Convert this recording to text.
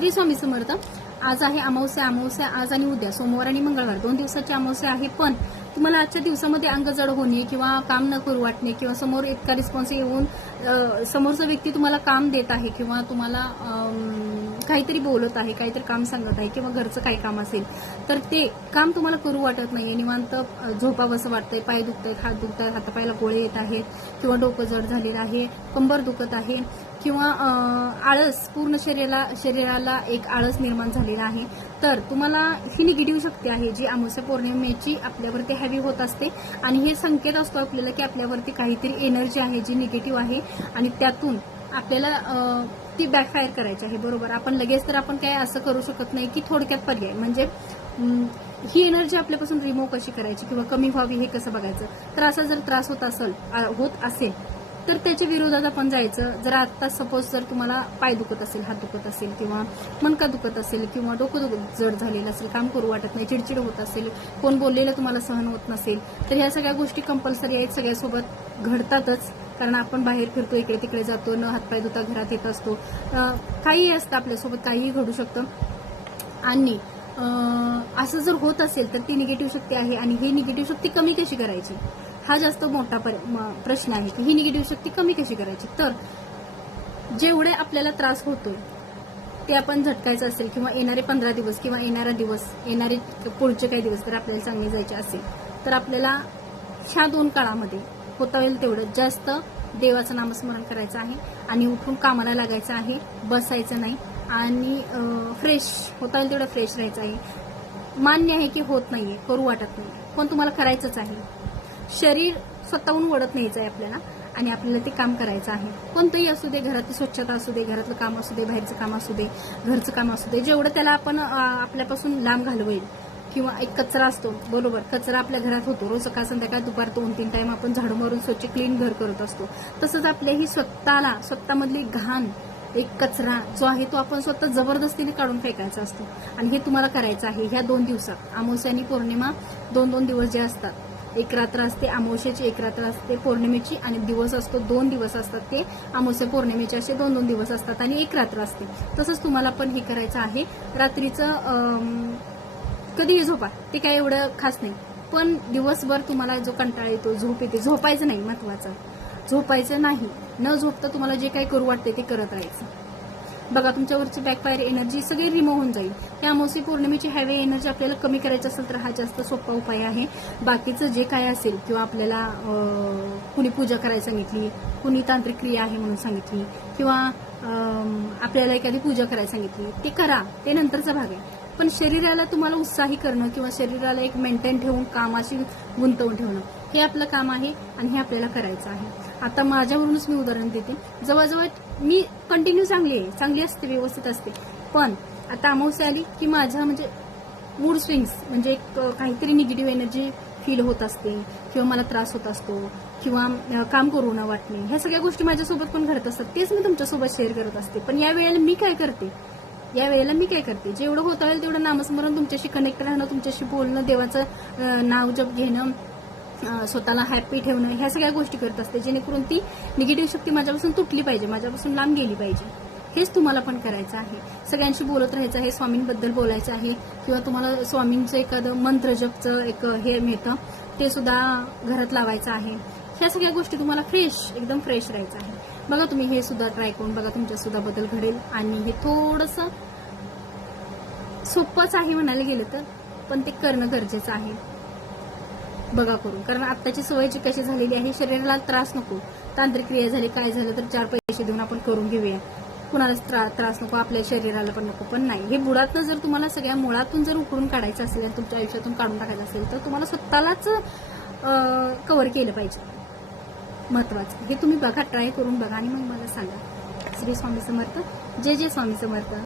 श्री स्वामी समर्थ. आज आहे अमावस्या आज आणि उद्या सोमवार आणि मंगळवार 2 दिवसाची अमावस्या आहे. पण तुम्हाला आजच्या दिवसामध्ये अंग जड होणे किंवा काम न करू वाटणे किंवा समोर इतका रिस्पॉन्स येऊन समोरचा व्यक्ती तुम्हाला काम देत आहे किंवा तुम्हाला काहीतरी बोलत आहे, काहीतरी काम सांगत आहे किंवा घरचं काही काम असेल तर ते काम तुम्हाला करू वाटत नाहीये. निवांत झोपावंसं वाटतंय, पाय दुखतायत, हात दुखतायत, हातापायाला गोळे येत आहेत किंवा डोकं जड झालेलं आहे, कंबर दुखत आहे किंवा आळस पूर्ण शरीराला एक आळस निर्माण झालेला आहे. तर तुम्हाला ही निगेटिव्ह शक्ती आहे जी अमावस्या पौर्णिमेची आपल्यावरती हॅवी होत असते आणि हे संकेत असतो आपल्याला की आपल्यावरती काहीतरी एनर्जी आहे जी निगेटिव्ह आहे आणि त्यातून आपल्याला ती बॅकफायर करायची आहे. बरोबर, आपण लगेच तर आपण काय असं करू शकत नाही की थोडक्यात पर्याय म्हणजे ही एनर्जी आपल्यापासून रिमूव्ह कशी करायची किंवा कमी व्हावी हे कसं बघायचं. तर असा जर त्रास होत असेल तर त्याच्या विरोधात आपण जायचं. जर आता सपोज जर तुम्हाला पाय दुखत असेल, हात दुखत असेल किंवा मनका दुखत असेल किंवा डोकं जड झालेलं असेल, काम करू वाटत नाही, चिडचिड होत असेल, कोण बोललेलं तुम्हाला सहन होत नसेल, तर ह्या सगळ्या गोष्टी कंपल्सरी आहेत, सगळ्यासोबत घडतातच. कारण आपण बाहेर फिरतो, इकडे तिकडे जातो, न हातपाय धुता घरात येत असतो, काहीही असतं आपल्यासोबत, काहीही घडू शकतं. आणि असं जर होत असेल तर ती निगेटिव्ह शक्ती आहे आणि ही निगेटिव्ह शक्ती कमी कशी करायची हा जास्त मोठा प्रश्न आहे की ही निगेटिव्ह शक्ती कमी कशी करायची. तर जेवढे आपल्याला त्रास होतोय ते आपण झटकायचं असेल किंवा येणारे 15 दिवस किंवा येणारे पुढचे काही दिवस तर आपल्याला चांगले जायचे असेल तर आपल्याला ह्या 2 काळामध्ये होता येईल तेवढं जास्त देवाचं नामस्मरण करायचं आहे आणि उठून कामाला लागायचं आहे, बसायचं नाही आणि फ्रेश होता येईल तेवढं फ्रेश राहायचं आहे. मान्य आहे की होत नाहीये, करू वाटत नाही, पण तुम्हाला करायचंच आहे. शरीर स्वतःहून वळत न्यायचं आहे आपल्याला आणि आपल्याला ते काम करायचं आहे. कोणतंही असू दे, घरातली स्वच्छता असू दे, घरातलं काम असू दे, बाहेरचं काम असू दे, घरचं काम असू दे, जेवढं त्याला आपण आपल्यापासून लांब घालवेल. किंवा एक कचरा असतो, बरोबर, कचरा आपल्या घरात होतो रोज, सकाळ संध्याकाळ दुपार 2-3 टाइम आपण झाडू मारून स्वच्छ क्लीन घर करत असतो. तसंच आपल्याही स्वतःमधली घाण एक कचरा जो आहे तो आपण स्वतः जबरदस्तीने काढून फेकायचा असतो आणि हे तुम्हाला करायचं आहे ह्या 2 दिवसात. अमावस्या आणि पौर्णिमा 2-2 दिवस जे असतात, एक रात्र असते अमावस्येची, एक रात्र असते पौर्णिमेची आणि दिवस असतो 2 दिवस असतात ते अमावस्या पौर्णिमेचे असे 2-2 दिवस असतात आणि एक रात्र असते. तसंच तुम्हाला पण हे करायचं आहे. रात्रीचं कधीही झोपा, ते काय एवढं खास नाही, पण दिवसभर तुम्हाला जो कंटाळा येतो, झोप येते, झोपायचं नाही, महत्वाचं झोपायचं नाही. न झोपता तुम्हाला जे काही करू वाटते ते करत राहायचं. बघा, तुमच्यावरची बॅकफायर एनर्जी सगळी रिमूव्ह होऊन जाईल. या अमावस्या पौर्णिमेची हॅवी एनर्जी आपल्याला कमी करायची असेल तर हा जास्त सोपा उपाय आहे. बाकीचं जे काय असेल किंवा आपल्याला कुणी पूजा करायला सांगितली, कुणी तांत्रिक क्रिया आहे म्हणून सांगितली किंवा आपल्याला एखादी पूजा करायला सांगितली, ते करा, ते नंतरचा भाग आहे. पण शरीराला तुम्हाला उत्साही करणं किंवा शरीराला एक मेंटेन ठेवून कामाशी गुंतवून ठेवणं हे आपलं काम आहे आणि हे आपल्याला करायचं आहे. आता माझ्यावरूनच मी उदाहरण देते. जवळजवळ मी कंटिन्यू चांगली असते, व्यवस्थित असते, पण आता अमावस्या आली की माझा म्हणजे मूड स्विंग्स म्हणजे एक काहीतरी निगेटिव्ह एनर्जी फील होत असते किंवा मला त्रास होत असतो किंवा काम करू न वाटणे, ह्या सगळ्या गोष्टी माझ्यासोबत पण घडत असतात. तेच मी तुमच्यासोबत शेअर करत असते. पण या वेळेला मी काय करते, जेवढं होता येईल तेवढं नामस्मरण, तुमच्याशी कनेक्ट राहणं, तुमच्याशी बोलणं, देवाचं नाव जप घेणं, स्वतःला हॅपी ठेवणं, ह्या सगळ्या गोष्टी करत असते जेणेकरून ती निगेटिव्ह शक्ती माझ्यापासून तुटली पाहिजे, माझ्यापासून लांब गेली पाहिजे. हेच तुम्हाला पण करायचं आहे. सगळ्यांशी बोलत राहायचं आहे, स्वामींबद्दल बोलायचं आहे किंवा तुम्हाला स्वामींचं एखादं मंत्र जपचं एक हे मिळतं ते सुद्धा घरात लावायचं आहे. ह्या सगळ्या गोष्टी तुम्हाला एकदम फ्रेश राहायचं आहे. बघा, तुम्ही हे सुद्धा ट्राय करून बघा, तुमच्या सुद्धा बदल घडेल. आणि हे थोडंसं सोपंच आहे म्हणायला गेलं तर, पण ते करणं गरजेचं आहे. बघा करून, कारण आत्ताची सवयची कशी झालेली आहे, शरीराला त्रास नको, तांत्रिक क्रिया झाली, काय झालं तर 4 पैसे देऊन आपण करून घेऊया, कुणालाच त्रास नको, आपल्या शरीराला पण नको. पण नाही, हे बुडातनं जर तुम्हाला सगळ्या मुळातून जर उकळून काढायचं असेल आणि तुमच्या आयुष्यातून काढून टाकायचं असेल तर तुम्हाला स्वतःलाच कव्हर केलं पाहिजे. महत्वाचं हे तुम्ही बघा, ट्राय करून बघा आणि मग मला सांगा. श्री स्वामी समर्थ. जय जय स्वामी समर्थ.